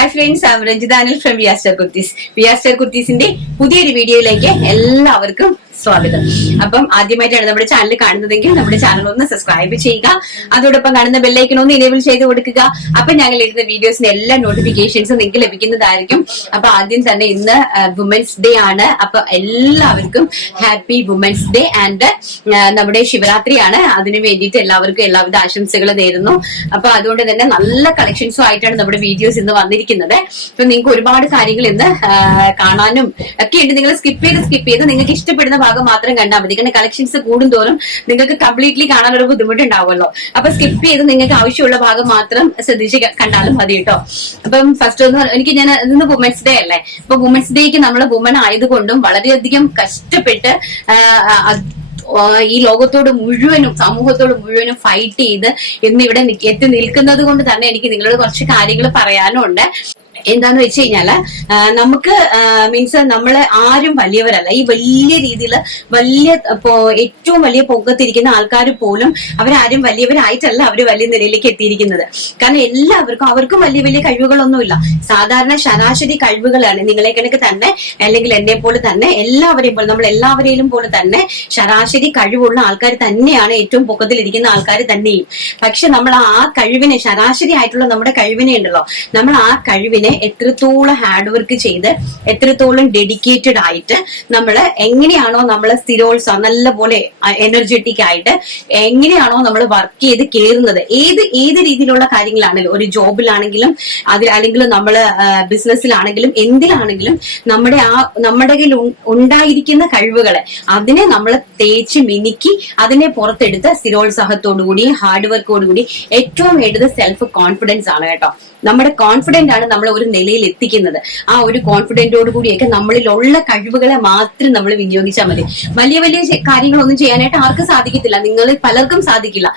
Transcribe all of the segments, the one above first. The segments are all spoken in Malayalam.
Hi friends, I'm Ranjita Anil from VStar Kurtis. VStar Kurtisന്റെ പുതിയൊരു വീഡിയോയിലേക്ക് എല്ലാവർക്കും സ്വാഗതം. അപ്പം ആദ്യമായിട്ടാണ് നമ്മുടെ ചാനൽ കാണുന്നതെങ്കിൽ നമ്മുടെ ചാനൽ ഒന്ന് സബ്സ്ക്രൈബ് ചെയ്യുക. അതോടൊപ്പം കാണുന്ന ബെല്ലൈക്കൺ ഒന്ന് എനേബിൾ ചെയ്ത് കൊടുക്കുക. അപ്പൊ ഞങ്ങൾ ഇടുന്ന വീഡിയോസിന്റെ എല്ലാ നോട്ടിഫിക്കേഷൻസും നിങ്ങൾക്ക് ലഭിക്കുന്നതായിരിക്കും. അപ്പൊ ആദ്യം തന്നെ ഇന്ന് വുമൻസ് ഡേ ആണ്. അപ്പൊ എല്ലാവർക്കും ഹാപ്പി വുമൻസ് ഡേ ആൻഡ് നമ്മുടെ ശിവരാത്രിയാണ്. അതിനു വേണ്ടിയിട്ട് എല്ലാവർക്കും എല്ലാവിധ ആശംസകൾ നേരുന്നു. അപ്പൊ അതുകൊണ്ട് തന്നെ നല്ല കളക്ഷൻസും ആയിട്ടാണ് നമ്മുടെ വീഡിയോസ് ഇന്ന് വന്നിരിക്കുന്നത്. അപ്പൊ നിങ്ങൾക്ക് ഒരുപാട് കാര്യങ്ങൾ ഇന്ന് കാണാനും ഒക്കെ ഉണ്ട്. നിങ്ങൾ സ്കിപ്പ് ചെയ്ത് നിങ്ങൾക്ക് ഇഷ്ടപ്പെടുന്ന ഭാഗം മാത്രം കണ്ടാൽ മതി. കാരണം കളക്ഷൻസ് കൂടുന്തോറും നിങ്ങൾക്ക് കംപ്ലീറ്റ്ലി കാണാനൊരു ബുദ്ധിമുട്ടുണ്ടാവുമല്ലോ. അപ്പൊ സ്കിപ്പ് ചെയ്ത് നിങ്ങൾക്ക് ആവശ്യമുള്ള ഭാഗം മാത്രം ശ്രദ്ധിച്ച് കണ്ടാലും മതി കേട്ടോ. അപ്പം ഫസ്റ്റ് ഒന്ന് ഞാൻ ഇന്ന് വുമൻസ് ഡേ അല്ലേ. അപ്പൊ വുമൻസ് ഡേക്ക് നമ്മൾ വുമൻ ആയതുകൊണ്ടും വളരെയധികം കഷ്ടപ്പെട്ട് ഈ ലോകത്തോട് മുഴുവനും സമൂഹത്തോട് മുഴുവനും ഫൈറ്റ് ചെയ്ത് ഇന്നിവിടെ എത്തി നിൽക്കുന്നത് കൊണ്ട് തന്നെ എനിക്ക് നിങ്ങളോട് കുറച്ച് കാര്യങ്ങൾ പറയാനും ഉണ്ട്. എന്താന്ന് വെച്ച് കഴിഞ്ഞാല് നമുക്ക് മീൻസ് നമ്മളെ ആരും വലിയവരല്ല. ഈ വലിയ രീതിയിൽ ഏറ്റവും വലിയ പൊക്കത്തിരിക്കുന്ന ആൾക്കാർ പോലും അവരാരും വലിയവരായിട്ടല്ല അവര് വലിയ നിലയിലേക്ക് എത്തിയിരിക്കുന്നത്. കാരണം അവർക്കും വലിയ വലിയ കഴിവുകളൊന്നുമില്ല. സാധാരണ ശരാശരി കഴിവുകളാണ്. നിങ്ങളെ കണക്ക് തന്നെ അല്ലെങ്കിൽ എന്നെ പോലെ തന്നെ എല്ലാവരെയും പോലെ നമ്മൾ എല്ലാവരെയും പോലെ തന്നെ ശരാശരി കഴിവുള്ള ആൾക്കാർ തന്നെയാണ് ഏറ്റവും പൊക്കത്തിലിരിക്കുന്ന ആൾക്കാർ തന്നെയും. പക്ഷെ നമ്മൾ ആ കഴിവിനെ ശരാശരി ആയിട്ടുള്ള നമ്മുടെ കഴിവിനെ ഉണ്ടല്ലോ, നമ്മൾ ആ കഴിവിനെ എത്രത്തോളം ഹാർഡ് വർക്ക് ചെയ്ത് എത്രത്തോളം ഡെഡിക്കേറ്റഡ് ആയിട്ട് നമ്മൾ എങ്ങനെയാണോ നമ്മൾ സ്ഥിരോത്സാഹം നല്ലപോലെ എനർജറ്റിക് ആയിട്ട് എങ്ങനെയാണോ നമ്മൾ വർക്ക് ചെയ്ത് കയറുന്നത്, ഏത് രീതിയിലുള്ള കാര്യങ്ങളാണെങ്കിലും, ഒരു ജോബിലാണെങ്കിലും അല്ലെങ്കിൽ നമ്മൾ ബിസിനസ്സിലാണെങ്കിലും എന്തിലാണെങ്കിലും നമ്മുടെ കയ്യിൽ ഉണ്ടായിരിക്കുന്ന കഴിവുകളെ അതിനെ നമ്മൾ തേച്ച് മിനുക്കി അതിനെ പുറത്തെടുത്ത് സ്ഥിരോത്സാഹത്തോടുകൂടി ഹാർഡ് വർക്കോടുകൂടി ഏറ്റവും വേണ്ടത് സെൽഫ് കോൺഫിഡൻസ് ആണ് കേട്ടോ. നമ്മുടെ കോൺഫിഡന്റ് ആണ് നമ്മൾ ഒരു നിലയിൽ എത്തിക്കുന്നത്. ആ ഒരു കോൺഫിഡന്റോട് കൂടിയൊക്കെ നമ്മളിലുള്ള കഴിവുകളെ മാത്രം നമ്മൾ വിനിയോഗിച്ചാൽ മതി. വലിയ വലിയ കാര്യങ്ങളൊന്നും ചെയ്യാനായിട്ട് ആർക്കും സാധിക്കത്തില്ല. നിങ്ങൾ പലർക്കും സാധിക്കില്ല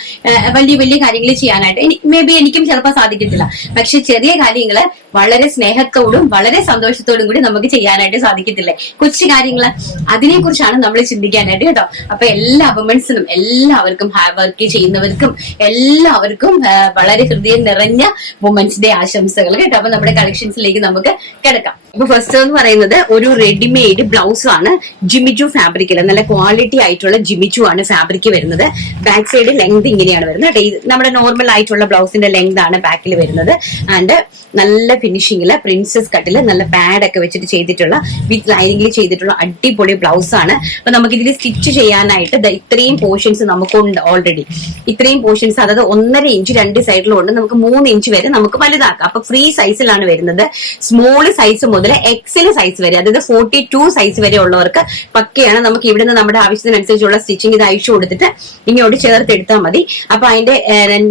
വലിയ വലിയ കാര്യങ്ങൾ ചെയ്യാനായിട്ട്. മേ ബി എനിക്കും ചിലപ്പോൾ സാധിക്കത്തില്ല. പക്ഷെ ചെറിയ കാര്യങ്ങള് വളരെ സ്നേഹത്തോടും വളരെ സന്തോഷത്തോടും കൂടി നമുക്ക് ചെയ്യാനായിട്ട് സാധിക്കത്തില്ലേ. കൊച്ചു കാര്യങ്ങള് അതിനെ കുറിച്ചാണ് നമ്മൾ ചിന്തിക്കാനായിട്ട് കേട്ടോ. അപ്പൊ എല്ലാ വുമൻസിനും എല്ലാവർക്കും ഹാർഡ് വർക്ക് ചെയ്യുന്നവർക്കും എല്ലാവർക്കും വളരെ ഹൃദയം നിറഞ്ഞ വുമൻസ് ഡേ ആശംസകൾ കേട്ടോ. അപ്പൊ നമ്മുടെ കളക്ഷൻസിലേക്ക് നമുക്ക് കിടക്കാം. അപ്പൊ ഫസ്റ്റ് എന്ന് പറയുന്നത് ഒരു റെഡിമെയ്ഡ് ബ്ലൗസ് ആണ്. ജിമിച്ചു ഫാബ്രിക്കിൽ നല്ല ക്വാളിറ്റി ആയിട്ടുള്ള ജിമിച്ചു ആണ് ഫാബ്രിക് വരുന്നത്. ബാക്ക് സൈഡ് ലെങ്ത് ഇങ്ങനെയാണ് വരുന്നത്. നമ്മുടെ നോർമൽ ആയിട്ടുള്ള ബ്ലൗസിന്റെ ലെങ്ത് ആണ് ബാക്കിൽ വരുന്നത്. ആൻഡ് നല്ല ഫിനിഷിംഗില് പ്രിൻസസ് കട്ടില് നല്ല പാഡ് ഒക്കെ വെച്ചിട്ട് ചെയ്തിട്ടുള്ള വിത്ത് ലൈനിങ്ങിൽ ചെയ്തിട്ടുള്ള അടിപൊളി ബ്ലൗസ് ആണ്. അപ്പൊ നമുക്ക് ഇതിൽ സ്റ്റിച്ച് ചെയ്യാനായിട്ട് ഇത്രയും പോർഷൻസ് നമുക്കുണ്ട് ഓൾറെഡി. ഇത്രയും പോർഷൻസ് അതായത് 1.5 ഇഞ്ച് രണ്ട് സൈഡിലും ഉണ്ട്. നമുക്ക് 3 ഇഞ്ച് വരെ നമുക്ക് വലുതാക്കാം. അപ്പൊ ഫ്രീ സൈസിലാണ് വരുന്നത്. സ്മോൾ സൈസ് മുതൽ എക്സൽ സൈസ് വരെ, അതായത് 42 സൈസ് വരെ ഉള്ളവർക്ക് പക്കയാണ്. നമുക്ക് ഇവിടുന്ന് നമ്മുടെ ആവശ്യത്തിനനുസരിച്ചുള്ള സ്റ്റിച്ചിങ് ഇത് അയച്ചു കൊടുത്തിട്ട് ഇങ്ങോട്ട് ചേർത്തെടുത്താൽ മതി. അപ്പൊ അതിന്റെ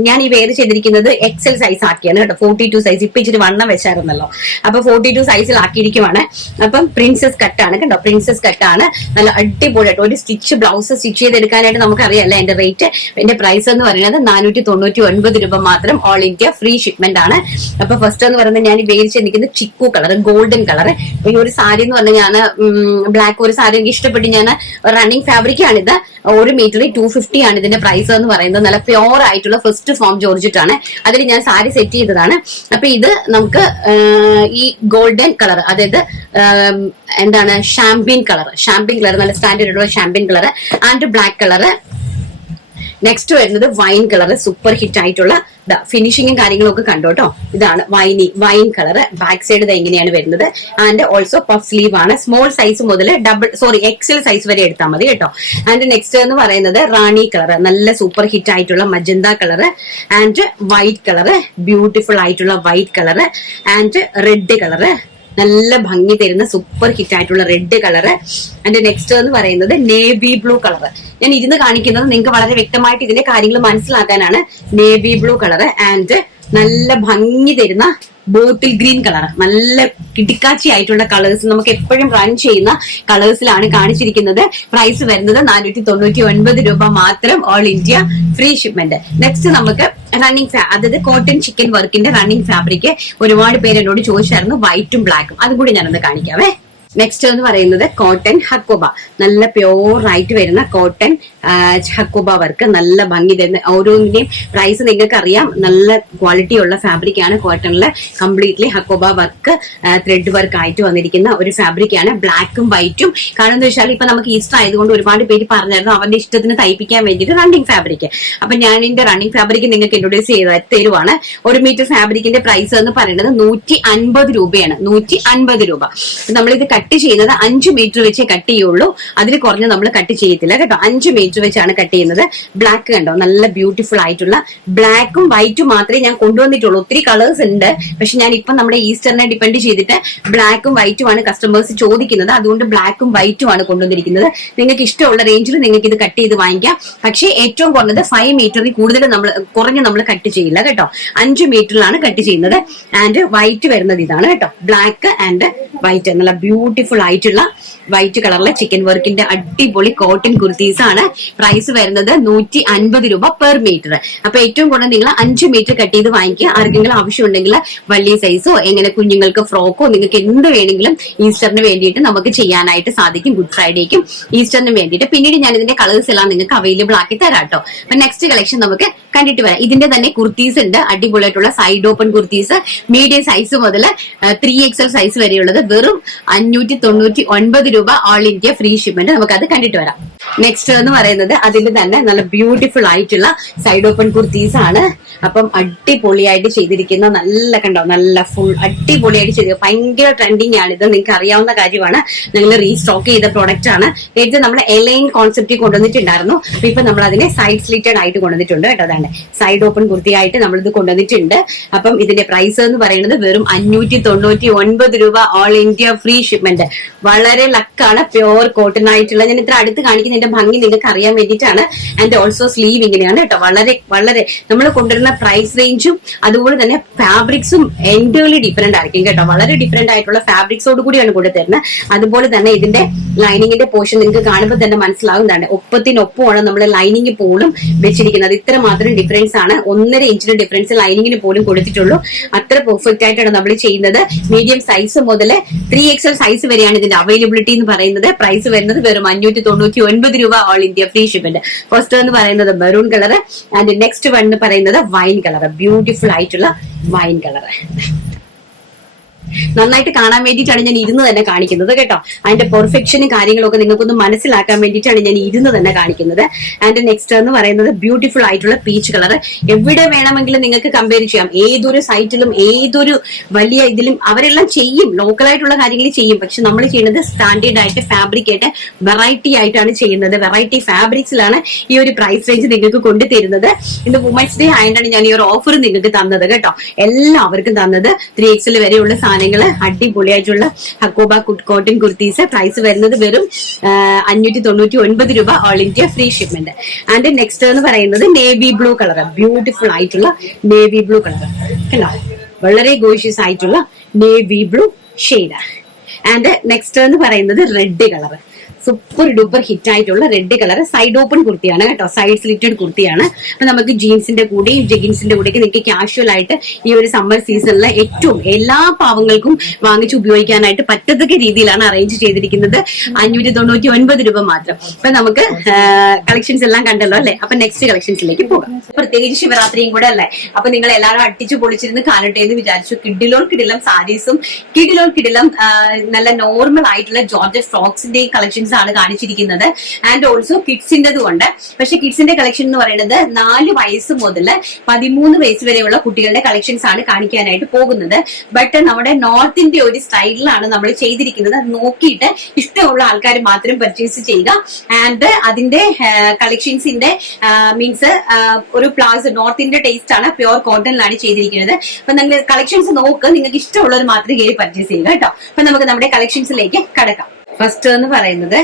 ഞാൻ ഈ വേറെ ചെയ്തിരിക്കുന്നത് എക്സൽ സൈസ് ആക്കിയാണ് കേട്ടോ. 42 സൈസ് ഇപ്പൊ ഇച്ചിരി വണ്ണം വെച്ചായിരുന്നല്ലോ. അപ്പൊ 42 സൈസിൽ ആക്കിയിരിക്കുവാണ്. അപ്പം പ്രിൻസസ് കട്ടാണ് കേട്ടോ. പ്രിൻസസ് കട്ടാണ്. നല്ല അടിപൊളിയായിട്ട് ഒരു സ്റ്റിച്ച് ബ്ലൗസ് സ്റ്റിച്ച് ചെയ്തെടുക്കാനായിട്ട് നമുക്കറിയാമല്ലോ എന്റെ റേറ്റ്. എന്റെ പ്രൈസ് എന്ന് പറയുന്നത് 499 രൂപ മാത്രം. ഓൾ ഇന്ത്യ ഫ്രീ ഷിപ്മെന്റ് ആണ്. അപ്പൊ ഫസ്റ്റ് എന്ന് പറയുന്നത് ഞാൻ ഉപയോഗിച്ചിരിക്കുന്നത് ചിക്കു കളർ, ഗോൾഡൻ കളർ. ഈ ഒരു സാരി എന്ന് പറഞ്ഞാൽ ഞാൻ ബ്ലാക്ക് ഒരു സാരി എനിക്ക് ഇഷ്ടപ്പെട്ട് ഞാൻ റണ്ണിങ് ഫാബ്രിക് ആണിത്. 1 മീറ്ററിൽ 250 ആണ് ഇതിന്റെ പ്രൈസ് എന്ന് പറയുന്നത്. നല്ല പ്യോർ ആയിട്ടുള്ള ഫസ്റ്റ് ഫോം ജോർജറ്റ് ആണ്. അതിൽ ഞാൻ സാരി സെറ്റ് ചെയ്തതാണ്. അപ്പൊ ഇത് നമുക്ക് ഈ ഗോൾഡൻ കളർ, അതായത് എന്താണ് ഷാംപിയൻ കളർ നല്ല സ്റ്റാൻഡേർഡ് ആയിട്ടുള്ള champagne colour and black colour. Next വരുന്നത് വൈൻ കളർ, സൂപ്പർ ഹിറ്റ് ആയിട്ടുള്ള ഫിനിഷിങ്ങും കാര്യങ്ങളും ഒക്കെ കണ്ടോട്ടോ. ഇതാണ് വൈൻ കളർ. ബാക്ക് സൈഡ് ഇത് എങ്ങനെയാണ് വരുന്നത്. ആൻഡ് ഓൾസോ പഫ് സ്ലീവ് ആണ്. സ്മോൾ സൈസ് മുതൽ എക്സൽ സൈസ് വരെ എടുത്താൽ മതി കേട്ടോ. ആൻഡ് നെക്സ്റ്റ് എന്ന് പറയുന്നത് റാണി കളർ, നല്ല സൂപ്പർ ഹിറ്റ് ആയിട്ടുള്ള magenta colour and white colour, beautiful ആയിട്ടുള്ള white colour and red colour, നല്ല ഭംഗി തരുന്ന സൂപ്പർ ഹിറ്റ് ആയിട്ടുള്ള റെഡ് കളർ. ആൻഡ് നെക്സ്റ്റ് എന്ന് പറയുന്നത് നേവി ബ്ലൂ കളർ. ഞാൻ ഇരുന്ന് കാണിക്കുന്നത് നിങ്ങൾക്ക് വളരെ വ്യക്തമായിട്ട് ഇതിന്റെ കാര്യങ്ങൾ മനസ്സിലാക്കാനാണ്. നേവി ബ്ലൂ കളർ ആൻഡ് നല്ല ഭംഗി തരുന്ന ബോട്ടിൽ ഗ്രീൻ കളർ. നല്ല കിടിക്കാച്ചി ആയിട്ടുള്ള കളേഴ്സ് നമുക്ക് എപ്പോഴും റൺ ചെയ്യുന്ന കളേഴ്സിലാണ് കാണിച്ചിരിക്കുന്നത്. പ്രൈസ് വരുന്നത് 499 രൂപ മാത്രം. All India free shipment. Next നമുക്ക് റണ്ണിങ് അതായത് കോട്ടൺ ചിക്കൻ വർക്കിന്റെ റണ്ണിങ് ഫാബ്രിക് ഒരുപാട് പേര് എന്നോട് ചോദിച്ചായിരുന്നു, വൈറ്റും ബ്ലാക്കും. അതും കൂടി ഞാനൊന്ന് കാണിക്കാവേ. നെക്സ്റ്റ് എന്ന് പറയുന്നത് കോട്ടൺ ഹക്കോബ. നല്ല പ്യോർ ആയിട്ട് വരുന്ന കോട്ടൺ ഹക്കോബ വർക്ക്, നല്ല ഭംഗി തരുന്ന. ഓരോന്നിന്റെയും പ്രൈസ് നിങ്ങൾക്ക് അറിയാം. നല്ല ക്വാളിറ്റി ഉള്ള ഫാബ്രിക് ആണ്. കോട്ടണില് completely Hakoba work, thread work ആയിട്ട് വന്നിരിക്കുന്ന ഒരു ഫാബ്രിക് ആണ്. ബ്ലാക്കും വൈറ്റും. കാരണം എന്താ വെച്ചാൽ ഇപ്പൊ നമുക്ക് ഈസ്റ്റർ ആയതുകൊണ്ട് ഒരുപാട് പേര് പറഞ്ഞായിരുന്നു അവരുടെ ഇഷ്ടത്തിന് തയ്പ്പിക്കാൻ വേണ്ടിയിട്ട് റണ്ണിങ് ഫാബ്രിക്. അപ്പൊ ഞാൻ ഇതിന്റെ റണ്ണിങ് ഫാബ്രിക് നിങ്ങൾക്ക് ഇൻട്രൊഡ്യൂസ് ചെയ്ത് തരുവാണ്. 1 മീറ്റർ ഫാബ്രിക്കിന്റെ പ്രൈസ് എന്ന് പറയുന്നത് 150 രൂപയാണ്. 150 രൂപ. നമ്മളിത് കട്ട് ചെയ്യുന്നത് 5 മീറ്റർ വെച്ചേ കട്ട് ചെയ്യുള്ളൂ. അതിൽ കുറഞ്ഞ് നമ്മൾ കട്ട് ചെയ്യത്തില്ല കേട്ടോ. 5 മീറ്റർ വെച്ചാണ് കട്ട് ചെയ്യുന്നത്. ബ്ലാക്ക് കണ്ടോ, നല്ല ബ്യൂട്ടിഫുൾ ആയിട്ടുള്ള ബ്ലാക്കും വൈറ്റും മാത്രമേ ഞാൻ കൊണ്ടുവന്നിട്ടുള്ളൂ. ഒത്തിരി കളേഴ്സ് ഉണ്ട്. പക്ഷെ ഞാൻ ഇപ്പം നമ്മുടെ ഈസ്റ്ററിനെ ഡിപ്പെൻഡ് ചെയ്തിട്ട് ബ്ലാക്കും വൈറ്റും ആണ് കസ്റ്റമേഴ്സ് ചോദിക്കുന്നത്. അതുകൊണ്ട് ബ്ലാക്കും വൈറ്റും ആണ് കൊണ്ടുവന്നിരിക്കുന്നത്. നിങ്ങൾക്ക് ഇഷ്ടമുള്ള റേഞ്ചിൽ നിങ്ങൾക്ക് ഇത് കട്ട് ചെയ്ത് വാങ്ങിക്കാം. പക്ഷേ ഏറ്റവും കുറഞ്ഞത് 5 മീറ്ററിൽ കൂടുതൽ കുറഞ്ഞ് നമ്മൾ കട്ട് ചെയ്യില്ല കേട്ടോ. 5 മീറ്ററിലാണ് കട്ട് ചെയ്യുന്നത്. ആൻഡ് വൈറ്റ് വരുന്നത് ഇതാണ് കേട്ടോ. ബ്ലാക്ക് ആൻഡ് വൈറ്റ്, നല്ല ബ്യൂട്ടിഫുൾ ആയിട്ടുള്ള വൈറ്റ് കളറിലെ ചിക്കൻ വർക്കിന്റെ അടിപൊളി കോട്ടൺ കുർത്തീസ് ആണ്. പ്രൈസ് വരുന്നത് 150 രൂപ പെർ മീറ്റർ. അപ്പൊ ഏറ്റവും കൂടുതൽ നിങ്ങൾ 5 മീറ്റർ കട്ട് ചെയ്ത് വാങ്ങിക്കുക. ആർക്കെങ്കിലും ആവശ്യമുണ്ടെങ്കിൽ വലിയ സൈസോ എങ്ങനെ കുഞ്ഞുങ്ങൾക്ക് ഫ്രോക്കോ നിങ്ങൾക്ക് എന്ത് വേണമെങ്കിലും ഈസ്റ്ററിന് വേണ്ടിയിട്ട് നമുക്ക് ചെയ്യാനായിട്ട് സാധിക്കും. ഗുഡ് ഫ്രൈഡേക്കും ഈസ്റ്ററിന് വേണ്ടിയിട്ട്. പിന്നീട് ഞാൻ ഇതിന്റെ കളേഴ്സ് എല്ലാം നിങ്ങൾക്ക് അവൈലബിൾ ആക്കി തരാം കേട്ടോ. അപ്പൊ നെക്സ്റ്റ് കളക്ഷൻ നമുക്ക് കണ്ടിട്ട് വരാം. ഇതിന്റെ തന്നെ കുർത്തീസ് ഉണ്ട്, അടിപൊളിയായിട്ടുള്ള side open kurtis. Medium size മുതൽ 3XL സൈസ് വരെയുള്ളത് വെറും 599 രൂപ. All India free shipment. നമുക്ക് അത് കണ്ടിട്ട് വരാം. നെക്സ്റ്റ് എന്ന് പറയുന്നത് അതിന്റെ തന്നെ നല്ല ബ്യൂട്ടിഫുൾ ആയിട്ടുള്ള സൈഡ് ഓപ്പൺ കുർത്തീസ് ആണ്. അപ്പം അടിപൊളിയായിട്ട് ചെയ്തിരിക്കുന്ന, നല്ല കണ്ടോ, നല്ല ഫുൾ അടിപൊളിയായിട്ട് ചെയ്ത് ഭയങ്കര ട്രെൻഡിങ് ആണ്. ഇത് നിങ്ങൾക്ക് അറിയാവുന്ന കാര്യമാണ്. നിങ്ങൾ റീസ്റ്റോക്ക് ചെയ്ത പ്രോഡക്റ്റ് ആണ്. നേരത്തെ നമ്മൾ എലൈൻ കോൺസെപ്റ്റ് കൊണ്ടുവന്നിട്ടുണ്ടായിരുന്നു. ഇപ്പൊ നമ്മൾ അതിനെ സൈഡ് സ്ലിറ്റഡ് ആയിട്ട് കൊണ്ടുവന്നിട്ടുണ്ട് കേട്ടോ. അതാണ് സൈഡ് ഓപ്പൺ കുർത്തിയായിട്ട് നമ്മളിത് കൊണ്ടുവന്നിട്ടുണ്ട്. അപ്പം ഇതിന്റെ പ്രൈസ് എന്ന് പറയുന്നത് വെറും 599 രൂപ. All India free shipment. വളരെ ലക്കാണ്. പ്യോർ കോട്ടൺ ആയിട്ടുള്ള. ഞാൻ ഇത്ര അടുത്ത് കാണിക്കുന്നതിന്റെ ഭംഗി നിങ്ങൾക്ക് അറിയാൻ വേണ്ടിയിട്ടാണ്. ആൻഡ് ഓൾസോ സ്ലീവ് ഇങ്ങനെയാണ് കേട്ടോ. വളരെ വളരെ നമ്മൾ കൊണ്ടുവരുന്ന പ്രൈസ് റേഞ്ചും അതുപോലെ തന്നെ ഫാബ്രിക്സും എൻറ്റയർലി ഡിഫറെന്റ് ആയിരിക്കും കേട്ടോ. വളരെ ഡിഫറെന്റ് ആയിട്ടുള്ള ഫാബ്രിക്സോട് കൂടിയാണ് കൊണ്ടുതരുന്നത്. അതുപോലെ തന്നെ ഇതിന്റെ ലൈനിങ്ങിന്റെ പോർഷൻ നിങ്ങൾക്ക് കാണുമ്പോൾ തന്നെ മനസ്സിലാവുന്നതാണ്. ഒപ്പത്തിനൊപ്പമാണ് നമ്മൾ ലൈനിങ് പോലും വെച്ചിരിക്കുന്നത്. ഇത്ര മാത്രം ഡിഫറൻസ് ആണ്. 1.5 ഇഞ്ചിന്റെ ഡിഫറൻസ് ലൈനിങ്ങിന് പോലും കൊടുത്തിട്ടുള്ളൂ. അത്ര പെർഫെക്റ്റ് ആയിട്ടാണ് നമ്മൾ ചെയ്യുന്നത്. മീഡിയം സൈസ് മുതൽ 3XL സൈസ് വരെയാണ് ഇതിന്റെ അവൈലബിലിറ്റി എന്ന് പറയുന്നത്. പ്രൈസ് വരുന്നത് വെറും 599 രൂപ. All India free shipment. First എന്ന് പറയുന്നത് maroon colour. And next one എന്ന് പറയുന്നത് വൈൻ കളർ. ബ്യൂട്ടിഫുൾ ആയിട്ടുള്ള വൈൻ കളർ. നന്നായിട്ട് കാണാൻ വേണ്ടിയിട്ടാണ് ഞാൻ ഇരുന്ന് തന്നെ കാണിക്കുന്നത് കേട്ടോ. അതിന്റെ പെർഫെക്ഷനും കാര്യങ്ങളൊക്കെ നിങ്ങൾക്കൊന്ന് മനസ്സിലാക്കാൻ വേണ്ടിയിട്ടാണ് ഞാൻ ഇരുന്ന് തന്നെ കാണിക്കുന്നത്. ആൻഡ് നെക്സ്റ്റ് എന്ന് പറയുന്നത് ബ്യൂട്ടിഫുൾ ആയിട്ടുള്ള പീച്ച് കളർ. എവിടെ വേണമെങ്കിലും നിങ്ങൾക്ക് കമ്പയർ ചെയ്യാം. ഏതൊരു സൈറ്റിലും ഏതൊരു വലിയ ഇതിലും അവരെല്ലാം ചെയ്യും, ലോക്കലായിട്ടുള്ള കാര്യങ്ങൾ ചെയ്യും. പക്ഷെ നമ്മൾ ചെയ്യുന്നത് സ്റ്റാൻഡേർഡ് ആയിട്ട് ഫാബ്രിക് ആയിട്ട് വെറൈറ്റി ആയിട്ടാണ് ചെയ്യുന്നത്. വെറൈറ്റി ഫാബ്രിക്സിലാണ് ഈ ഒരു പ്രൈസ് റേഞ്ച് നിങ്ങൾക്ക് കൊണ്ടുതരുന്നത്. ഇന്ന് വുമൻസ് ഡേ ആയതുകൊണ്ടാണ് ഞാൻ ഈ ഒരു ഓഫർ നിങ്ങൾക്ക് തന്നത് കേട്ടോ. എല്ലാവർക്കും തന്നത് 3XL വരെയുള്ള സാധനങ്ങള് അടിപൊളിയായിട്ടുള്ള ഹക്കോബ കോട്ടൺ കുർത്തീസ്. പ്രൈസ് വരുന്നത് വെറും 599 രൂപ. All India free shipment. And next എന്ന് പറയുന്നത് നേവി ബ്ലൂ കളർ. ബ്യൂട്ടിഫുൾ ആയിട്ടുള്ള നേവി ബ്ലൂ കളർ കണ്ടോ. വളരെ ഗോഷ്യസ് ആയിട്ടുള്ള navy blue shade. And next എന്ന് പറയുന്നത് red colour. Super duper hit ആയിട്ടുള്ള റെഡ് കളർ. സൈഡ് ഓപ്പൺ കുർത്തിയാണ് കേട്ടോ. സൈഡ് സ്ലിറ്റഡ് കുർത്തിയാണ്. അപ്പൊ നമുക്ക് ജീൻസിന്റെ കൂടെയും ജഗിൻസിന്റെ കൂടെയൊക്കെ നിങ്ങൾക്ക് കാഷ്വൽ ആയിട്ട് ഈ ഒരു സമ്മർ സീസണിലെ ഏറ്റവും എല്ലാ പാവങ്ങൾക്കും വാങ്ങിച്ച് ഉപയോഗിക്കാനായിട്ട് പറ്റത്തക്ക രീതിയിലാണ് അറേഞ്ച് ചെയ്തിരിക്കുന്നത്. 599 രൂപ മാത്രം. അപ്പൊ നമുക്ക് കളക്ഷൻസ് എല്ലാം കണ്ടല്ലോ അല്ലെ. അപ്പൊ നെക്സ്റ്റ് കളക്ഷൻസിലേക്ക് പോകാം. പ്രത്യേകിച്ച് ശിവരാത്രിയും കൂടെ അല്ലേ. അപ്പൊ നിങ്ങൾ എല്ലാവരും അടിച്ചു പൊളിച്ചിരുന്ന് കാണട്ടെ എന്ന് വിചാരിച്ചു. കിഡിലോൺ സാരീസും കിഡിലോൺ നല്ല നോർമൽ ആയിട്ടുള്ള ജോർജറ്റ് ഫ്രോക്സിന്റെയും കളക്ഷൻസ് ആണ് കാണിച്ചിരിക്കുന്നത്. ആൻഡ് ഓൾസോ കിഡ്സിന്റെതും ഉണ്ട്. പക്ഷെ കിഡ്സിന്റെ കളക്ഷൻ എന്ന് പറയുന്നത് 4 വയസ്സ് മുതൽ 13 വയസ്സ് വരെയുള്ള കുട്ടികളുടെ കളക്ഷൻസ് ആണ് കാണിക്കാനായിട്ട് പോകുന്നത്. ബട്ട് നമ്മുടെ നോർത്ത് ഇന്ത്യ ഒരു സ്റ്റൈലിലാണ് നമ്മൾ ചെയ്തിരിക്കുന്നത്. അത് നോക്കിയിട്ട് ഇഷ്ടമുള്ള ആൾക്കാർ മാത്രം പർച്ചേസ് ചെയ്യുക. ആൻഡ് അതിന്റെ കളക്ഷൻസിന്റെ മീൻസ് ഒരു പ്ലാസ് നോർത്ത് ഇന്ത്യ ടേസ്റ്റ് ആണ്. പ്യോർ കോട്ടണിലാണ് ചെയ്തിരിക്കുന്നത്. അപ്പൊ നിങ്ങൾ കളക്ഷൻസ് നോക്ക്. നിങ്ങൾക്ക് ഇഷ്ടമുള്ളവർ മാത്രം കയറി പർച്ചേസ് ചെയ്യുക കേട്ടോ. അപ്പൊ നമുക്ക് നമ്മുടെ കളക്ഷൻസിലേക്ക് കടക്കാം. ഫസ്റ്റ് എന്ന് പറയുന്നത്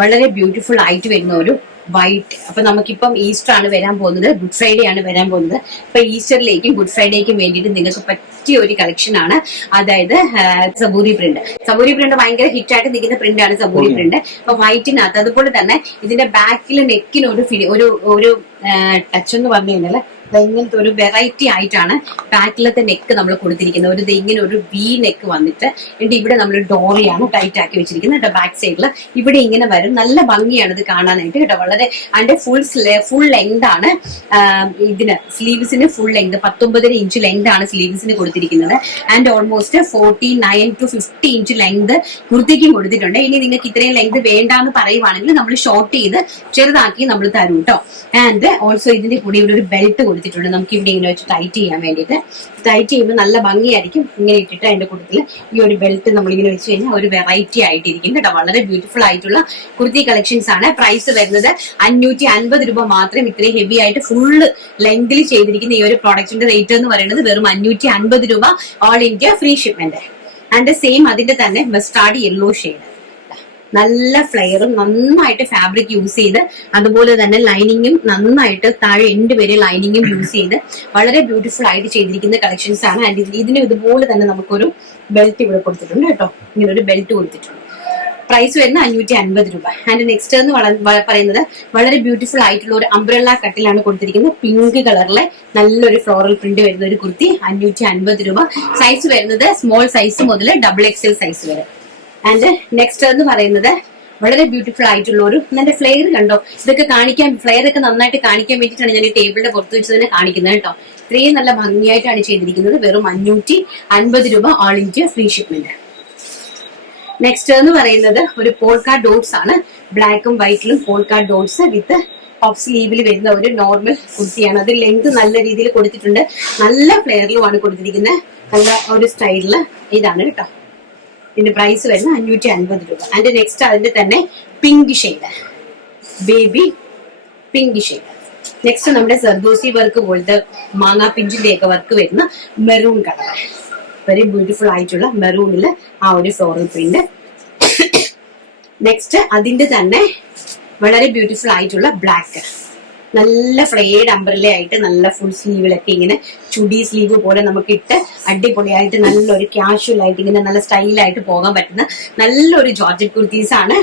വളരെ ബ്യൂട്ടിഫുൾ ആയിട്ട് വരുന്ന ഒരു വൈറ്റ്. അപ്പൊ നമുക്കിപ്പം ഈസ്റ്റർ ആണ് വരാൻ പോകുന്നത്. ഗുഡ് ഫ്രൈഡേ ആണ് വരാൻ പോകുന്നത്. അപ്പൊ ഈസ്റ്ററിലേക്കും ഗുഡ് ഫ്രൈഡേക്കും വേണ്ടിയിട്ട് നിങ്ങൾക്ക് പറ്റിയ ഒരു കളക്ഷൻ ആണ്. അതായത് സബൂരി പ്രിന്റ് ഭയങ്കര ഹിറ്റ് ആയിട്ട് നിൽക്കുന്ന പ്രിന്റ് ആണ് സബൂരി പ്രിന്റ്. അപ്പൊ വൈറ്റിനകത്ത് അതുപോലെ തന്നെ ഇതിന്റെ ബാക്കിൽ നെക്കിന് ഒരു ടച്ച് എന്ന് പറഞ്ഞു കഴിഞ്ഞാൽ ഇങ്ങനത്തെ ഒരു വെറൈറ്റി ആയിട്ടാണ് ബാക്കിലത്തെ നെക്ക് നമ്മൾ കൊടുത്തിരിക്കുന്നത്. ഒരു ഇങ്ങനെ ഒരു വി നെക്ക് വന്നിട്ട് എന്നിട്ട് ഇവിടെ നമ്മൾ ഡോറിയാണ് ടൈറ്റ് ആക്കി വെച്ചിരിക്കുന്നത് കേട്ടോ. ബാക്ക് സൈഡിൽ ഇവിടെ ഇങ്ങനെ വരും. നല്ല ഭംഗിയാണ് ഇത് കാണാനായിട്ട് കേട്ടോ. വളരെ അതിന്റെ ഫുൾ ലെങ്ത് ആണ് ഇതിന്, സ്ലീവ്സിന് ഫുൾ ലെങ്ത് 19 ഇഞ്ച് ലെങ്ത് ആണ് സ്ലീവ്സിന് കൊടുത്തിരിക്കുന്നത്. And almost 49 to 50 inch length കുർത്തിക്കും കൊടുത്തിട്ടുണ്ട്. ഇനി നിങ്ങൾക്ക് ഇത്രയും ലെങ്ത് വേണ്ടാന്ന് പറയുവാണെങ്കിൽ നമ്മൾ ഷോർട്ട് ചെയ്ത് ചെറുതാക്കി നമ്മൾ തരും കേട്ടോ. ആൻഡ് ഓൾസോ ഇതിന്റെ കൂടെ ഇവിടെ ഒരു ബെൽറ്റ് കൊടുത്തിട്ടുണ്ട്. നമുക്ക് ഇവിടെ ഇങ്ങനെ വെച്ച് ടൈറ്റ് ചെയ്യാൻ വേണ്ടിയിട്ട്. ടൈറ്റ് ചെയ്യുമ്പോൾ നല്ല ഭംഗിയായിരിക്കും. ഇങ്ങനെ ഇട്ടിട്ട് അതിന്റെ കൂട്ടത്തിൽ ഈ ഒരു ബെൽറ്റ് നമ്മളിങ്ങനെ വെച്ച് കഴിഞ്ഞാൽ ഒരു വെറൈറ്റി ആയിട്ടിരിക്കും കേട്ടോ. വളരെ ബ്യൂട്ടിഫുൾ ആയിട്ടുള്ള കുർത്തി കളക്ഷൻസ് ആണ്. പ്രൈസ് വരുന്നത് 550 രൂപ മാത്രം. ഇത്രയും ഹെവി ആയിട്ട് ഫുള്ള് ലെങ്തിൽ ചെയ്തിരിക്കുന്ന ഈ ഒരു പ്രോഡക്റ്റിന്റെ റേറ്റ് എന്ന് പറയുന്നത് വെറും 550 രൂപ, all India free shipment. And same അതിന്റെ തന്നെ മസ്റ്റാർഡ് യെല്ലോ ഷെയ്ഡ്, നല്ല ഫ്ലെയറും നന്നായിട്ട് ഫാബ്രിക് യൂസ് ചെയ്ത്, അതുപോലെ തന്നെ ലൈനിങ്ങും നന്നായിട്ട് താഴെ എൻഡ് വരെ ലൈനിങ്ങും യൂസ് ചെയ്ത് വളരെ ബ്യൂട്ടിഫുൾ ആയിട്ട് ചെയ്തിരിക്കുന്ന കളക്ഷൻസ് ആണ്. ആൻഡ് ഇതിന് ഇതുപോലെ തന്നെ നമുക്കൊരു ബെൽറ്റ് ഇവിടെ കൊടുത്തിട്ടുണ്ട് കേട്ടോ. ഇങ്ങനെ ഒരു ബെൽറ്റ് കൊടുത്തിട്ടുണ്ട്. പ്രൈസ് വരുന്ന 550 രൂപ. ആൻഡ് നെക്സ്റ്റ് എന്ന് പറയുന്നത് വളരെ ബ്യൂട്ടിഫുൾ ആയിട്ടുള്ള ഒരു അംബ്രല്ല കട്ടിലാണ് കൊടുത്തിരിക്കുന്നത്. പിങ്ക് കളറിലെ നല്ലൊരു ഫ്ലോറൽ പ്രിന്റ് വരുന്ന ഒരു കുർത്തി, 550 രൂപ. സൈസ് വരുന്നത് സ്മോൾ സൈസ് മുതൽ XXL സൈസ് വരെ. ആൻഡ് നെക്സ്റ്റ് എന്ന് പറയുന്നത് വളരെ ബ്യൂട്ടിഫുൾ ആയിട്ടുള്ള ഒരു, എന്റെ ഫ്ലെയർ കണ്ടോ, ഇതൊക്കെ കാണിക്കാൻ, ഫ്ലെയർ ഒക്കെ നന്നായിട്ട് കാണിക്കാൻ വേണ്ടിയിട്ടാണ് ഞാൻ ഈ ടേബിളിന്റെ പുറത്ത് വെച്ച് തന്നെ കാണിക്കുന്നത് കേട്ടോ. ഇത്രയും നല്ല ഭംഗിയായിട്ടാണ് ചെയ്തിരിക്കുന്നത്. വെറും 550 രൂപ, all India free shipment. Next എന്ന് പറയുന്നത് ഒരു പോൾക്കാ ഡോട്ട്സ് ആണ്. ബ്ലാക്കും വൈറ്റിലും പോൾക്കാ ഡോട്ട്സ് വിത്ത് പഫ് സ്ലീവിൽ വരുന്ന ഒരു നോർമൽ കുർത്തിയാണ്. അത് ലെങ്ത് നല്ല രീതിയിൽ കൊടുത്തിട്ടുണ്ട്. നല്ല ഫ്ലെയറിലുമാണ് കൊടുത്തിരിക്കുന്നത്. നല്ല ഒരു സ്റ്റൈലില് ഇതാണ് കേട്ടോ. ഇതിന്റെ പ്രൈസ് വരുന്നത് 550 രൂപ. ആൻഡ് നെക്സ്റ്റ് അതിന്റെ തന്നെ pink shade, baby pink shade. Next നമ്മുടെ സർദോസി വർക്ക് പോലത്തെ മാങ്ങാ പിഞ്ചിന്റെ ഒക്കെ വർക്ക് വരുന്ന മെറൂൺ കളർ, വെരി ബ്യൂട്ടിഫുൾ ആയിട്ടുള്ള മെറൂണില് ആ ഒരു ഫ്ലോറൽ പ്രിന്റ്. നെക്സ്റ്റ് അതിന്റെ തന്നെ വളരെ ബ്യൂട്ടിഫുൾ ആയിട്ടുള്ള ബ്ലാക്ക്, നല്ല ഫ്ലെയർഡ് അംബ്രല്ല ആയിട്ട് നല്ല ഫുൾ സ്ലീവിലൊക്കെ ഇങ്ങനെ ചുടി സ്ലീവ് പോലെ നമുക്ക് ഇട്ട് അടിപൊളിയായിട്ട് നല്ലൊരു കാഷ്വൽ ആയിട്ട് ഇങ്ങനെ നല്ല സ്റ്റൈലായിട്ട് പോകാൻ പറ്റുന്ന നല്ലൊരു ജോർജറ്റ് കുർത്തീസ് ആണ്.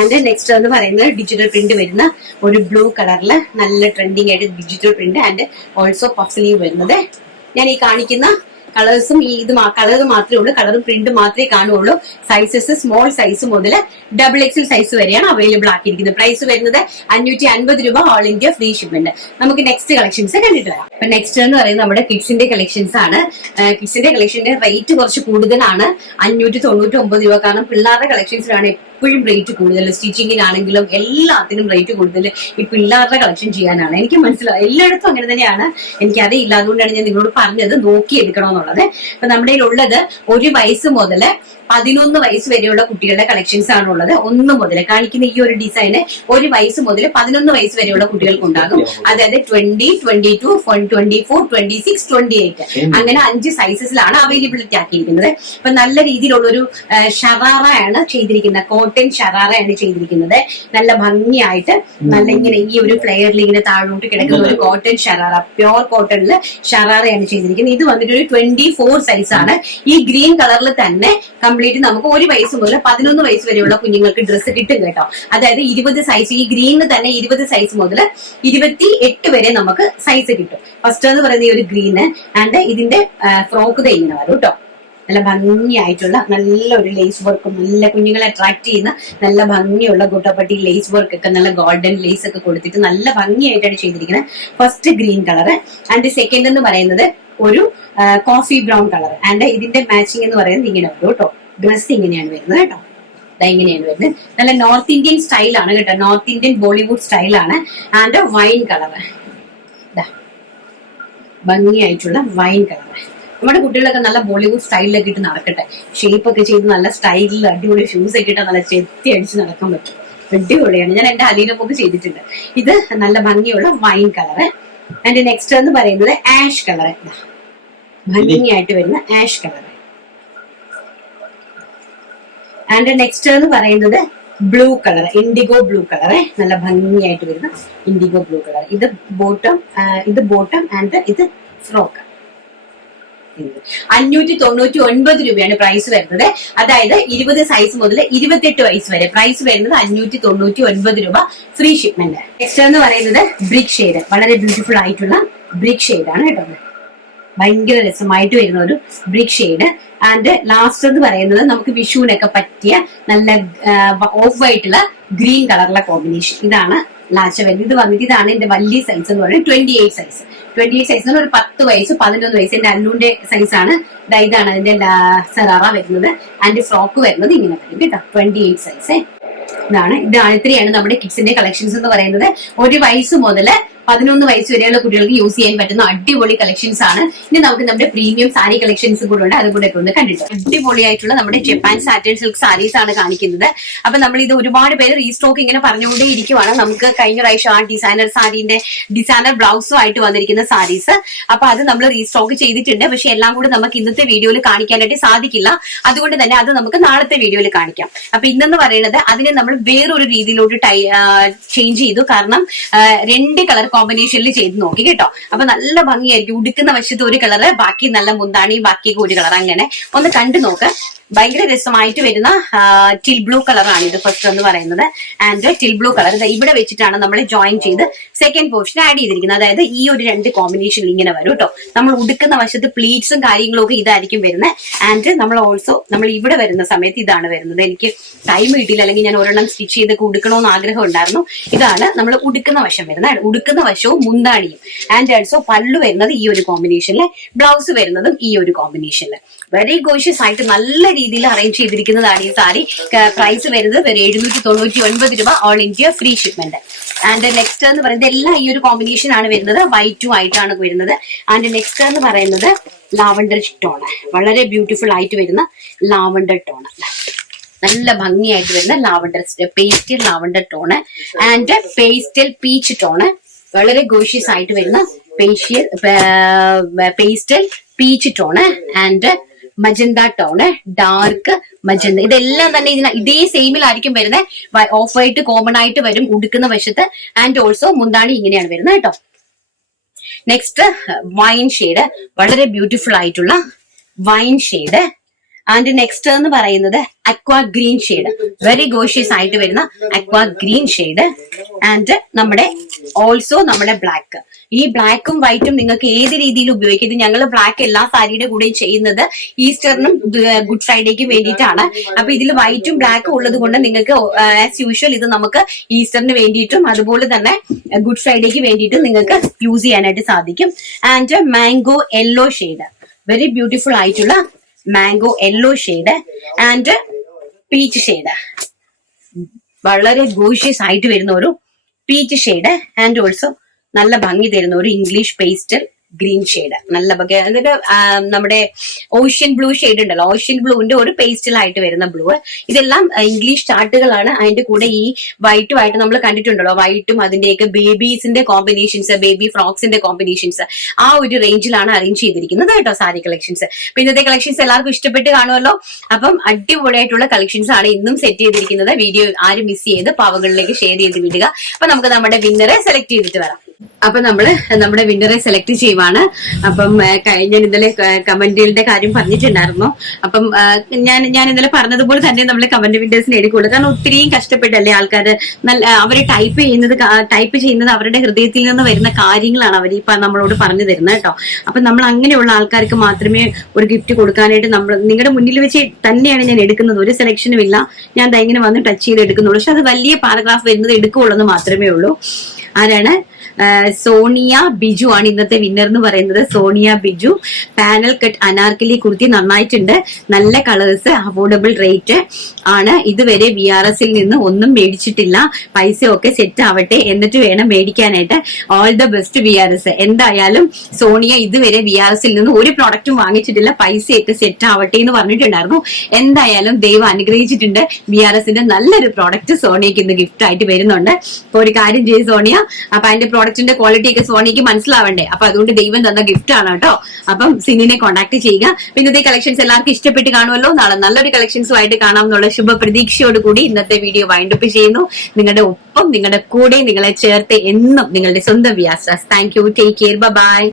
ആൻഡ് നെക്സ്റ്റ് എന്ന് പറയുന്നത് ഡിജിറ്റൽ പ്രിന്റ് വരുന്ന ഒരു ബ്ലൂ കളറില് നല്ല ട്രെൻഡിങ് ആയിട്ട് digital print and also puff sleeve വരുന്നത്. ഞാൻ ഈ കാണിക്കുന്ന കളേഴ്സും ഇത് കളർ മാത്രമേ ഉള്ളൂ, കളറും പ്രിന്റ് മാത്രമേ കാണുള്ളൂ. സൈസസ് സ്മോൾ സൈസ് മുതൽ XXL സൈസ് വരെയാണ് അവൈലബിൾ ആക്കിയിരിക്കുന്നത്. പ്രൈസ് വരുന്നത് 550 രൂപ, ഓൾ ഇന്ത്യ ഫ്രീ ഷിപ്മെന്റ്. നമുക്ക് നെക്സ്റ്റ് കളക്ഷൻസ് കണ്ടിട്ട് വരാം. അപ്പൊ നെക്സ്റ്റ് എന്ന് പറയുന്നത് നമ്മുടെ കിഡ്സിന്റെ കളക്ഷൻസ് ആണ്. കിഡ്സിന്റെ കളക്ഷന്റെ റേറ്റ് കുറച്ച് കൂടുതലാണ്, 599 രൂപ. കാരണം പിള്ളേരുടെ കളക്ഷൻസിലാണ് എപ്പോഴും റേറ്റ് കൂടുതൽ. സ്റ്റിച്ചിങ്ങിനാണെങ്കിലും എല്ലാത്തിനും റേറ്റ് കൂടുതൽ ഈ പിള്ളേരുടെ കളക്ഷൻ ചെയ്യാനാണ്. എനിക്ക് മനസ്സിലാവും, എല്ലായിടത്തും അങ്ങനെ തന്നെയാണ്. എനിക്കറിയില്ല, അതുകൊണ്ടാണ് ഞാൻ നിങ്ങളോട് പറഞ്ഞത് നോക്കിയെടുക്കണമെന്നുള്ളത്. അപ്പൊ നമ്മുടെ ഉള്ളത് 1 വയസ്സ് മുതൽ 11 വയസ്സ് വരെയുള്ള കുട്ടികളുടെ കളക്ഷൻസ് ആണ് ഉള്ളത്. 1 മുതൽ കാണിക്കുന്ന ഈ ഒരു ഡിസൈന് 1 വയസ്സ് മുതൽ 11 വയസ്സ് വരെയുള്ള കുട്ടികൾക്ക് ഉണ്ടാകും. അതായത് 20, 22, 24, 26, 28 അങ്ങനെ 5 സൈസസിലാണ് അവൈലബിലിറ്റി ആക്കിയിരിക്കുന്നത്. അപ്പൊ നല്ല രീതിയിലുള്ള ഒരു ഷറാറയാണ് ചെയ്തിരിക്കുന്നത്, കോട്ടൺ ഷറാറയാണ് ചെയ്തിരിക്കുന്നത്. നല്ല ഭംഗിയായിട്ട് നല്ല ഇങ്ങനെ ഈ ഒരു ഫ്ലെയറിൽ ഇങ്ങനെ താഴോട്ട് കിടക്കുന്ന ഒരു കോട്ടൺ ഷറാറ, പ്യോർ കോട്ടണില് ഷറാറയാണ് ചെയ്തിരിക്കുന്നത്. ഇത് വന്നിട്ട് ഒരു 24 സൈസ് ആണ്. ഈ ഗ്രീൻ കളറിൽ തന്നെ കംപ്ലീറ്റ് നമുക്ക് 1 വയസ്സ് മുതൽ 11 വയസ്സ് വരെയുള്ള കുഞ്ഞുങ്ങൾക്ക് ഡ്രസ്സ് കിട്ടും കേട്ടോ. അതായത് 20 സൈസ്, ഈ ഗ്രീനിന് തന്നെ 20 സൈസ് മുതൽ 28 വരെ നമുക്ക് സൈസ് കിട്ടും. ഫസ്റ്റ് എന്ന് പറയുന്ന ഈ ഒരു ഗ്രീന് ആൻഡ് ഇതിന്റെ ഫ്രോക്ക് ഇങ്ങനെ വരും കേട്ടോ. നല്ല ഭംഗിയായിട്ടുള്ള നല്ലൊരു ലേസ് വർക്കും, നല്ല കുഞ്ഞുങ്ങളെ അട്രാക്ട് ചെയ്യുന്ന നല്ല ഭംഗിയുള്ള ഗുട്ടപ്പട്ടി ലേസ് വർക്ക് ഒക്കെ, നല്ല ഗോൾഡൻ ലേസ് ഒക്കെ കൊടുത്തിട്ട് നല്ല ഭംഗിയായിട്ടാണ് ചെയ്തിരിക്കുന്നത്. First green colour and second എന്ന് പറയുന്നത് ഒരു കോഫി ബ്രൗൺ കളർ. ആൻഡ് ഇതിന്റെ മാച്ചിങ് എന്ന് പറയുന്നത് ഇങ്ങനെ വരും കേട്ടോ. ഡ്രസ് ഇങ്ങനെയാണ് വരുന്നത് കേട്ടോ. ഇങ്ങനെയാണ് വരുന്നത്. നല്ല നോർത്ത് ഇന്ത്യൻ സ്റ്റൈലാണ് കേട്ടോ, നോർത്ത് ഇന്ത്യൻ ബോളിവുഡ് സ്റ്റൈലാണ്. ആൻഡ് വൈൻ കളർ, ഭംഗിയായിട്ടുള്ള വൈൻ കളർ. നമ്മുടെ കുട്ടികളൊക്കെ നല്ല ബോളിവുഡ് സ്റ്റൈലിലൊക്കെ ഇട്ട് നടക്കട്ടെ, ഷേപ്പ് ഒക്കെ ചെയ്ത് നല്ല സ്റ്റൈലിൽ അടിപൊളി ഷൂസ് ഒക്കെ ഇട്ടാൽ നല്ല ചെത്തി അടിച്ച് നടക്കാൻ പറ്റും. അടിപൊളിയാണ്. ഞാൻ എന്റെ അലീനപ്പൊക്കെ ചെയ്തിട്ടുണ്ട്. ഇത് നല്ല ഭംഗിയുള്ള വൈൻ കളർ. ആൻഡ് നെക്സ്റ്റ് എന്ന് പറയുന്നത് ആഷ് കളർ, ഭംഗിയായിട്ട് വരുന്ന ആഷ് കളർ. ആൻഡ് നെക്സ്റ്റ് എന്ന് പറയുന്നത് blue colour, IndiGo blue colour, നല്ല ഭംഗിയായിട്ട് വരുന്ന ഇൻഡിഗോ ബ്ലൂ കളർ. ഇത് ബോട്ടം ആൻഡ് ഇത് ഫ്രോക്ക്. 599 രൂപയാണ് പ്രൈസ് വരുന്നത്. അതായത് 20 സൈസ് മുതൽ 28 വയസ്സ് വരെ. പ്രൈസ് വരുന്നത് 599 രൂപ, ഫ്രീ ഷിപ്മെന്റ്. നെക്സ്റ്റ് എന്ന് പറയുന്നത് ബ്രിക്ക് ഷെയ്ഡ്, വളരെ ബ്യൂട്ടിഫുൾ ആയിട്ടുള്ള ബ്രിക്ക് ഷെയ്ഡാണ് കേട്ടോ. ഭയങ്കര രസമായിട്ട് വരുന്ന ഒരു ബ്രിക്ക് ഷെയ്ഡ്. ആൻഡ് ലാസ്റ്റ് എന്ന് പറയുന്നത് നമുക്ക് വിഷുവിനൊക്കെ പറ്റിയ നല്ല ഓഫ് വൈറ്റുള്ള ഗ്രീൻ കളറുള്ള കോമ്പിനേഷൻ. ഇതാണ് ലാച്ച വരുന്നത്. ഇത് വന്നിട്ട് ഇതാണ് എന്റെ വലിയ സൈസ് എന്ന് പറയുന്നത് 28 സൈസ്. 28 സൈസ് ഒരു 10 വയസ്സ് 11 വയസ്സ് എന്റെ അല്ലുന്റെ സൈസാണ്. ഇതാണ് അതിന്റെ സറാറ വരുന്നത്. ആൻഡ് ഫ്രോക്ക് വരുന്നത് ഇങ്ങനെ വരും കേട്ടോ. 28 സൈസ്. ഇതാണ് ഇത്രയാണ് നമ്മുടെ കിഡ്സിന്റെ കളക്ഷൻസ് എന്ന് പറയുന്നത്. 1 വയസ്സ് മുതൽ 11 വയസ്സ് വരെയുള്ള കുട്ടികൾക്ക് യൂസ് ചെയ്യാൻ പറ്റുന്ന അടിപൊളി കളക്ഷൻസ് ആണ്. ഇനി നമുക്ക് നമ്മുടെ പ്രീമിയം സാരി കളക്ഷൻസും കൂടെ ഉണ്ട്. അതുകൂടെ ഒക്കെ ഒന്ന് കണ്ടിട്ട് അടിപൊളിയായിട്ടുള്ള നമ്മുടെ ജപ്പാൻ സാറ്റൻ സിൽക്ക് സാരീസ് ആണ് കാണിക്കുന്നത്. അപ്പൊ നമ്മൾ ഇത് ഒരുപാട് പേര് റീസ്റ്റോക്ക് ഇങ്ങനെ പറഞ്ഞുകൊണ്ടേ ഇരിക്കുവാണ്. നമുക്ക് കഴിഞ്ഞ പ്രാവശ്യം ആ ഡിസൈനർ സാരീന്റെ ഡിസൈനർ ബ്ലൗസും ആയിട്ട് വന്നിരിക്കുന്ന സാരീസ്, അപ്പൊ അത് നമ്മൾ റീസ്റ്റോക്ക് ചെയ്തിട്ടുണ്ട്. പക്ഷെ എല്ലാം കൂടെ നമുക്ക് ഇന്നത്തെ വീഡിയോയിൽ കാണിക്കാനായിട്ട് സാധിക്കില്ല. അതുകൊണ്ട് തന്നെ അത് നമുക്ക് നാളത്തെ വീഡിയോയിൽ കാണിക്കാം. അപ്പൊ ഇന്നെന്ന് പറയുന്നത് അതിനെ നമ്മൾ വേറൊരു രീതിയിലോട്ട് ചേഞ്ച് ചെയ്തു. കാരണം 2 കളർ കോമ്പിനേഷനിൽ ചെയ്ത് നോക്കി കേട്ടോ. അപ്പൊ നല്ല ഭംഗിയായിരിക്കും. ഉടുക്കുന്ന വശത്ത് ഒരു കളറ്, ബാക്കി നല്ല മുന്താണിയും ബാക്കിയൊക്കെ ഒരു കളർ. അങ്ങനെ ഒന്ന് കണ്ടു നോക്ക്. ഭയങ്കര രസമായിട്ട് വരുന്ന ടിൽ ബ്ലൂ കളറാണ് ഇത് ഫസ്റ്റ് എന്ന് പറയുന്നത്. ആൻഡ് ടിൽ ബ്ലൂ കളർ ഇവിടെ വെച്ചിട്ടാണ് നമ്മൾ ജോയിൻ ചെയ്ത് സെക്കൻഡ് പോർഷൻ ആഡ് ചെയ്തിരിക്കുന്നത്. അതായത് ഈ ഒരു 2 കോമ്പിനേഷനിൽ ഇങ്ങനെ വരും കേട്ടോ. നമ്മൾ ഉടുക്കുന്ന വശത്ത് പ്ലീറ്റ്സും കാര്യങ്ങളും ഒക്കെ ഇതായിരിക്കും വരുന്നത്. ആൻഡ് നമ്മൾ ഇവിടെ വരുന്ന സമയത്ത് ഇതാണ് വരുന്നത്. എനിക്ക് ടൈം കിട്ടിയില്ല, അല്ലെങ്കിൽ ഞാൻ ഒരെണ്ണം സ്റ്റിച്ച് ചെയ്ത് ഉടുക്കണമെന്ന് ആഗ്രഹം ഉണ്ടായിരുന്നു. ഇതാണ് നമ്മൾ ഉടുക്കുന്ന വശം വരുന്നത്. ഉടുക്കുന്ന വശവും മുന്താണിയും. ആൻഡ് ഓൾസോ പല്ലു വരുന്നത് ഈ ഒരു കോമ്പിനേഷനില്, ബ്ലൗസ് വരുന്നതും ഈ ഒരു കോമ്പിനേഷനില്. വെരി ഗോഷ്യസ് ആയിട്ട് നല്ല രീതിയിൽ അറേഞ്ച് ചെയ്തിരിക്കുന്നതാണ് ഈ സാരി. പ്രൈസ് വരുന്നത് 799 രൂപ, all India free shipment. And next എന്ന് പറയുന്നത് എല്ലാം ഈ ഒരു കോമ്പിനേഷൻ ആണ് വരുന്നത്. വൈറ്റും ആയിട്ടാണ് വരുന്നത്. ആൻഡ് നെക്സ്റ്റ് എന്ന് പറയുന്നത് ലാവണ്ടർ ടോണ്. വളരെ ബ്യൂട്ടിഫുൾ ആയിട്ട് വരുന്ന ലാവണ്ടർ ടോണ്. നല്ല ഭംഗിയായിട്ട് വരുന്ന lavender pastel lavender tone. And pastel peach tone. വളരെ ഗോഷ്യസ് ആയിട്ട് വരുന്ന pastel peach tone. And magenta tone, dark magenta. ഇതെല്ലാം തന്നെ ഇതേ സെയിമിലായിരിക്കും വരുന്നത്. ഓഫ് വൈറ്റ് കോമൺ ആയിട്ട് വരും ഉടുക്കുന്ന വശത്ത്. ആൻഡ് ഓൾസോ മുന്താണി ഇങ്ങനെയാണ് വരുന്നത് കേട്ടോ. Next wine shade. വളരെ ബ്യൂട്ടിഫുൾ ആയിട്ടുള്ള വൈൻ ഷെയ്ഡ്. ആൻഡ് നെക്സ്റ്റ് എന്ന് പറയുന്നത് അക്വാ ഗ്രീൻ ഷെയ്ഡ്. വെരി ഗോഷ്യസ് ആയിട്ട് വരുന്ന അക്വാ ഗ്രീൻ ഷെയ്ഡ്. ആൻഡ് നമ്മുടെ ഓൾസോ നമ്മുടെ ബ്ലാക്ക്. ഈ ബ്ലാക്കും വൈറ്റും നിങ്ങൾക്ക് ഏത് രീതിയിൽ ഉപയോഗിക്കും. ഇത് ഞങ്ങൾ ബ്ലാക്ക് എല്ലാ സാരിയുടെ കൂടെയും ചെയ്യുന്നത് ഈസ്റ്ററിനും ഗുഡ് ഫ്രൈഡേക്കും വേണ്ടിയിട്ടാണ്. അപ്പൊ ഇതിൽ വൈറ്റും ബ്ലാക്കും ഉള്ളത് കൊണ്ട് നിങ്ങൾക്ക് ആസ് യൂഷ്വൽ ഇത് നമുക്ക് ഈസ്റ്ററിന് വേണ്ടിയിട്ടും അതുപോലെ തന്നെ ഗുഡ് ഫ്രൈഡേക്ക് വേണ്ടിയിട്ടും നിങ്ങൾക്ക് യൂസ് ചെയ്യാനായിട്ട് സാധിക്കും. And mango yellow shade. Very beautiful ആയിട്ടുള്ള mango yellow shade. And peach shade. വളരെ ഗോഷ്യസ് ആയിട്ട് വരുന്ന ഒരു പീച്ച് ഷെയ്ഡ്. ആൻഡ് ഓൾസോ നല്ല ഭംഗി തരുന്ന ഒരു ഇംഗ്ലീഷ് പേസ്റ്റൽ ഗ്രീൻ ഷെയ്ഡ്. നല്ല ഭംഗി. എന്നിട്ട് നമ്മുടെ ഓഷ്യൻ ബ്ലൂ ഷെയ്ഡ് ഉണ്ടല്ലോ, ഓഷ്യൻ ബ്ലൂവിന്റെ ഒരു പേസ്റ്റൽ ആയിട്ട് വരുന്ന ബ്ലൂ. ഇതെല്ലാം ഇംഗ്ലീഷ് ചാർട്ടുകളാണ്. അതിന്റെ കൂടെ ഈ വൈറ്റുമായിട്ട് നമ്മൾ കണ്ടിട്ടുണ്ടല്ലോ, വൈറ്റും അതിന്റെയൊക്കെ ബേബീസിന്റെ കോമ്പിനേഷൻസ്, ബേബി ഫ്രോക്സിന്റെ കോമ്പിനേഷൻസ്, ആ ഒരു റേഞ്ചിലാണ് അറേഞ്ച് ചെയ്തിരിക്കുന്നത് കേട്ടോ സാരി കളക്ഷൻസ്. അപ്പൊ ഇന്നത്തെ കളക്ഷൻസ് എല്ലാവർക്കും ഇഷ്ടപ്പെട്ട് കാണുമല്ലോ. അപ്പം അടിപൊളിയായിട്ടുള്ള കളക്ഷൻസ് ആണ് ഇന്നും സെറ്റ് ചെയ്തിരിക്കുന്നത്. വീഡിയോ ആരും മിസ് ചെയ്ത് പാവങ്ങളിലേക്ക് ഷെയർ ചെയ്ത് വിടുക. അപ്പൊ നമുക്ക് നമ്മുടെ വിന്നറെ സെലക്ട് ചെയ്തിട്ട് വരാം. അപ്പൊ നമ്മള് നമ്മുടെ വിന്നറെ സെലക്ട് ചെയ്യുവാണ്. അപ്പം ഞാൻ ഇന്നലെ കമന്റുകളുടെ കാര്യം പറഞ്ഞിട്ടുണ്ടായിരുന്നു. അപ്പം ഞാൻ ഇന്നലെ പറഞ്ഞതുപോലെ തന്നെ നമ്മള് കമന്റ് വിന്നേഴ്സിന് എടുക്കുള്ളൂ. കാരണം ഒത്തിരിയും കഷ്ടപ്പെട്ടല്ലേ ആൾക്കാർ അവര് ടൈപ്പ് ചെയ്യുന്നത് അവരുടെ ഹൃദയത്തിൽ നിന്ന് വരുന്ന കാര്യങ്ങളാണ് അവർ ഇപ്പൊ നമ്മളോട് പറഞ്ഞു തരുന്നത് കേട്ടോ. അപ്പൊ നമ്മൾ അങ്ങനെയുള്ള ആൾക്കാർക്ക് മാത്രമേ ഒരു ഗിഫ്റ്റ് കൊടുക്കാനായിട്ട് നിങ്ങളുടെ മുന്നിൽ വെച്ച് തന്നെയാണ് ഞാൻ എടുക്കുന്നത്. ഒരു സെലക്ഷനും ഇല്ല. ഞാൻ ഇങ്ങനെ വന്ന് ടച്ച് ചെയ്ത് എടുക്കുന്നുള്ളൂ. പക്ഷെ അത് വലിയ പാരഗ്രാഫ് വരുന്നത് എടുക്കുള്ളൂ എന്ന് മാത്രമേ ഉള്ളൂ. ആരാണ്? സോണിയ ബിജു ആണ് ഇന്നത്തെ വിന്നർ എന്ന് പറയുന്നത്. സോണിയ ബിജു. പാനൽ കട്ട് അനാർക്കലി കുർത്തി നന്നായിട്ടുണ്ട്. നല്ല കളേഴ്സ്, അഫോർഡബിൾ റേറ്റ് ആണ്. ഇതുവരെ VRSൽ നിന്ന് ഒന്നും മേടിച്ചിട്ടില്ല. പൈസയൊക്കെ സെറ്റ് ആവട്ടെ എന്നിട്ട് വേണം മേടിക്കാനായിട്ട്. All the best VRS. എന്തായാലും സോണിയ ഇതുവരെ VRSൽ നിന്ന് ഒരു പ്രോഡക്റ്റും വാങ്ങിച്ചിട്ടില്ല. പൈസയൊക്കെ സെറ്റ് ആവട്ടെ എന്ന് പറഞ്ഞിട്ടുണ്ടായിരുന്നു. എന്തായാലും ദൈവം അനുഗ്രഹിച്ചിട്ടുണ്ട്. VRSന്റെ നല്ലൊരു പ്രോഡക്റ്റ് സോണിയക്ക് ഇന്ന് ഗിഫ്റ്റ് ആയിട്ട് വരുന്നുണ്ട്. അപ്പൊ ഒരു കാര്യം ചെയ്ത് സോണിയ, അപ്പൊ അതിന്റെ പ്രോഡക്റ്റിന്റെ ക്വാളിറ്റി ഒക്കെ സോണിക്ക് മനസ്സിലാവണ്ടേ. അപ്പൊ അതുകൊണ്ട് ദൈവം തന്ന ഗിഫ്റ്റ് ആണ് കേട്ടോ. അപ്പം സിനിനെ കോൺടാക്ട് ചെയ്യുക. ഇന്നത്തെ കളക്ഷൻസ് എല്ലാവർക്കും ഇഷ്ടപ്പെട്ട് കാണുമല്ലോ. നാളെ നല്ലൊരു കളക്ഷൻസുമായിട്ട് കാണാം എന്നുള്ള ശുഭ പ്രതീക്ഷയോടുകൂടി ഇന്നത്തെ വീഡിയോ വൈൻഡപ്പ് ചെയ്യുന്നു. നിങ്ങളുടെ ഒപ്പം, നിങ്ങളുടെ കൂടെ, നിങ്ങളെ ചേർത്ത് എന്നും നിങ്ങളുടെ സ്വന്തം വ്യാസാസ്. Thank you. Take care. By.